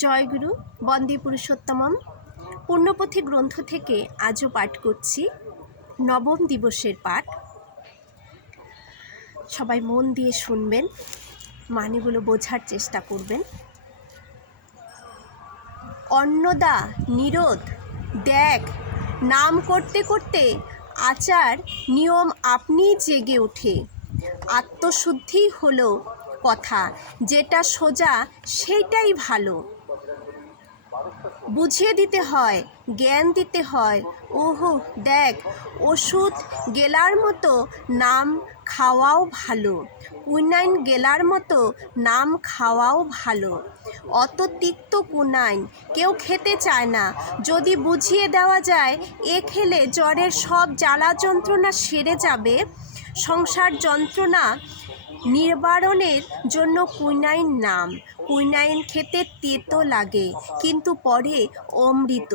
জয়গুরু বন্দে পুরুষোত্তমম। পূর্ণপথী গ্রন্থ থেকে আজও পাঠ করছি নবম দিবসের পাঠ। সবাই মন দিয়ে শুনবেন, মানেগুলো বোঝার চেষ্টা করবেন। অন্নদা নিরোধ দেখ, নাম করতে করতে আচার নিয়ম আপনিই জেগে ওঠে। আত্মশুদ্ধি হলো কথা, যেটা সোজা সেইটাই ভালো। বুঝিয়ে দিতে হয়, জ্ঞান দিতে হয়। ওহো দেখ, ওষুধ গেলার মতো নাম খাওয়াও ভালো, কুইনাইন গেলার মতো নাম খাওয়াও ভালো। অত তিক্ত কুইনাইন কেউ খেতে চায় না। যদি বুঝিয়ে দেওয়া যায় এ খেলে জ্বরের সব জ্বালা যন্ত্রণা সেরে যাবে, সংসার যন্ত্রণা নিবারণের জন্য কুইনাইন নাম। কুইনাইন খেতে তেতো লাগে, কিন্তু পরে অমৃত।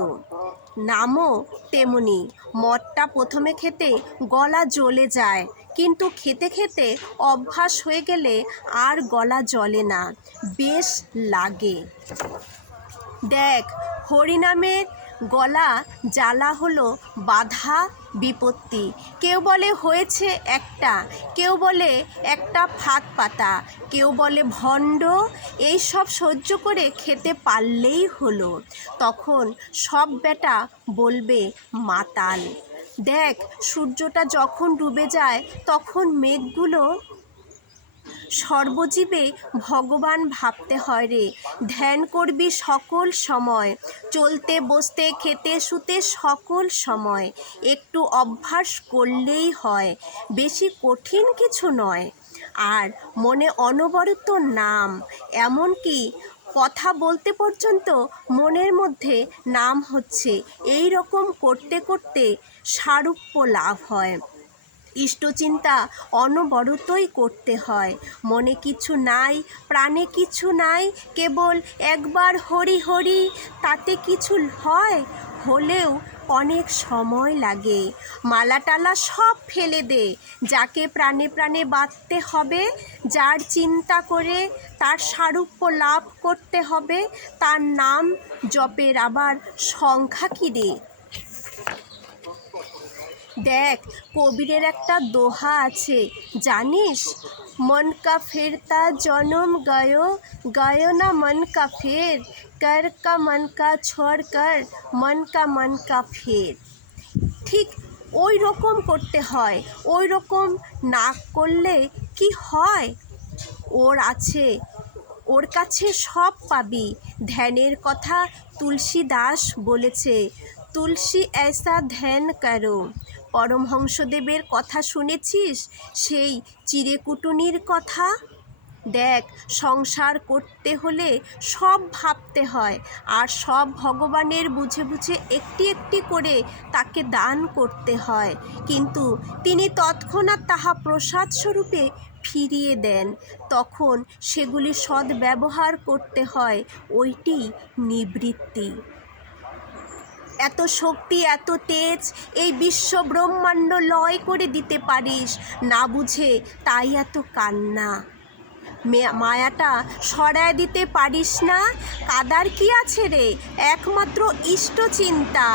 নামও তেমনি, মদটা প্রথমে খেতে গলা জ্বলে যায়, কিন্তু খেতে খেতে অভ্যাস হয়ে গেলে আর গলা জ্বলে না, বেশ লাগে। দেখ, হরিনামের গলা জ্বালা হলো বাধা বিপত্তি। কেউ বলে হয়েছে একটা, কেউ বলে একটা ফাঁক পাতা, কেউ বলে ভণ্ড। এই সব সহ্য করে খেতে পারলেই হলো, তখন সব বেটা বলবে মাতাল। দেখ, সূর্যটা যখন ডুবে যায় তখন মেঘগুলো সর্বজীবে ভগবান ভাবতে হয় রে। ধ্যান করবি সকল সময়, চলতে বসতে খেতে শুতে সকল সময়। একটু অভ্যাস করলেই হয়, বেশি কঠিন কিছু নয়। আর মনে অনবরত নাম, এমনকি কথা বলতে পর্যন্ত মনের মধ্যে নাম হচ্ছে, এই রকম করতে করতে সারূপ্য লাভ হয়। ইষ্টচিন্তা অনবরতই করতে হয়। মনে কিছু নাই, প্রাণে কিছু নাই, কেবল একবার হরি হরি, তাতে কিছু হয়? হলেও অনেক সময় লাগে। মালাটালা সব ফেলে দে, যাকে প্রাণে প্রাণে বাঁধতে হবে, যার চিন্তা করে তার সারূপ্য লাভ করতে হবে, তার নাম জপের আবার সংখ্যা কী রে? দেখ, কবিরের একটা দোহা আছে, জানিস? মন কা ফেরতা জনম গয়ো, গয়ো না মন কা ফের, কর কা মন কা ছোড় কর, মন কা ফের। ঠিক ওই রকম করতে হয়, ওই রকম না করলে কি হয়? ওর কাছে সব পাবি। ধ্যানের কথা তুলসী দাস বলেছে, তুলসী ऐसा ধ্যান করো। পরমহংসদেবের কথা শুনেছিস, সেই চিড়েকুটুনির কথা? দেখ, সংসার করতে হলে সব ভাবতে হয়, আর সব ভগবানের বুঝে বুঝে একটি একটি করে তাকে দান করতে হয়, কিন্তু তিনি তৎক্ষণাৎ তাহা প্রসাদ স্বরূপে ফিরিয়ে দেন। তখন সেগুলি সদ্ব্যবহার করতে হয়, ওইটি নিবৃত্তি। এত শক্তি, এত তেজ, এই বিশ্ব ব্রহ্মাণ্ড লয় করে দিতে পারিস, না বুঝে তাই এত কান্না। মায়াটা সরায় দিতে পারিস না, কাদার কি আছে রে? একমাত্র ইষ্ট চিন্তা।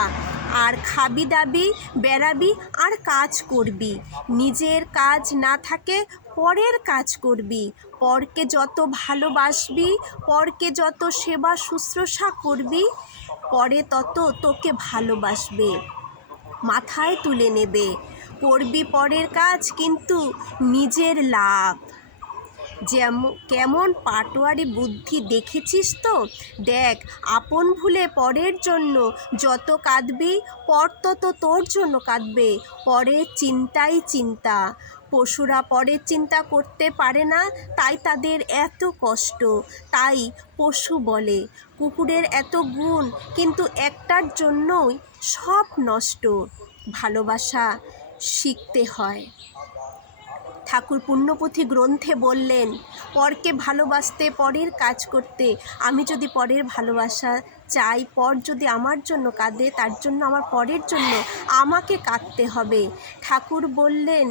আর খাবি দাবি বেড়াবি আর কাজ করবি। নিজের কাজ না থাকে পরের কাজ করবি। পরকে যত ভালোবাসবি, পরকে যত সেবা শুশ্রূষা করবি, পরে তত তোকে ভালোবাসবে, মাথায় তুলে নেবে। করবি পরের কাজ, কিন্তু নিজের লাভ। কেমন পাটোয়ারি বুদ্ধি দেখেছিস তো? দেখ, আপন ভুলে পরের জন্য যত কাঁদবি, পর তত তোর জন্য কাঁদবে। পরের চিন্তাই চিন্তা। পশুরা পরের চিন্তা করতে পারে না, তাই তাদের এত কষ্ট, তাই পশু বলে। কুকুরের এত গুণ, কিন্তু একটার জন্যই সব নষ্ট। ভালোবাসা শিখতে হয়। ঠাকুর পুণ্যপুঁথি গ্রন্থে বললেন, পরকে ভালোবাসতে, পরের কাজ করতে। আমি যদি পরের ভালোবাসা চাই, পর যদি আমার জন্য কাঁদে, তার জন্য আমার পরের জন্য আমাকে কাঁদতে হবে। ঠাকুর বললেন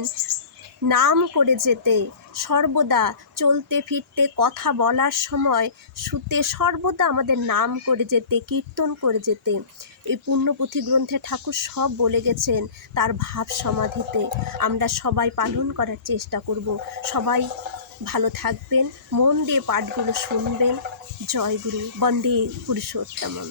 নাম করে যেতে, সর্বদা চলতে ফিরতে কথা বলার সময় শুতে সর্বদা আমাদের নাম করে যেতে, কীর্তন করে যেতে। এই পুণ্যপুঁথি গ্রন্থে ঠাকুর সব বলে গেছেন তার ভাব সমাধিতে। আমরা সবাই পালন করার চেষ্টা করব। সবাই ভালো থাকবেন, মন দিয়ে পাঠগুলো শুনবেন। জয় গুরু, বন্দে পুরুষোত্তমম।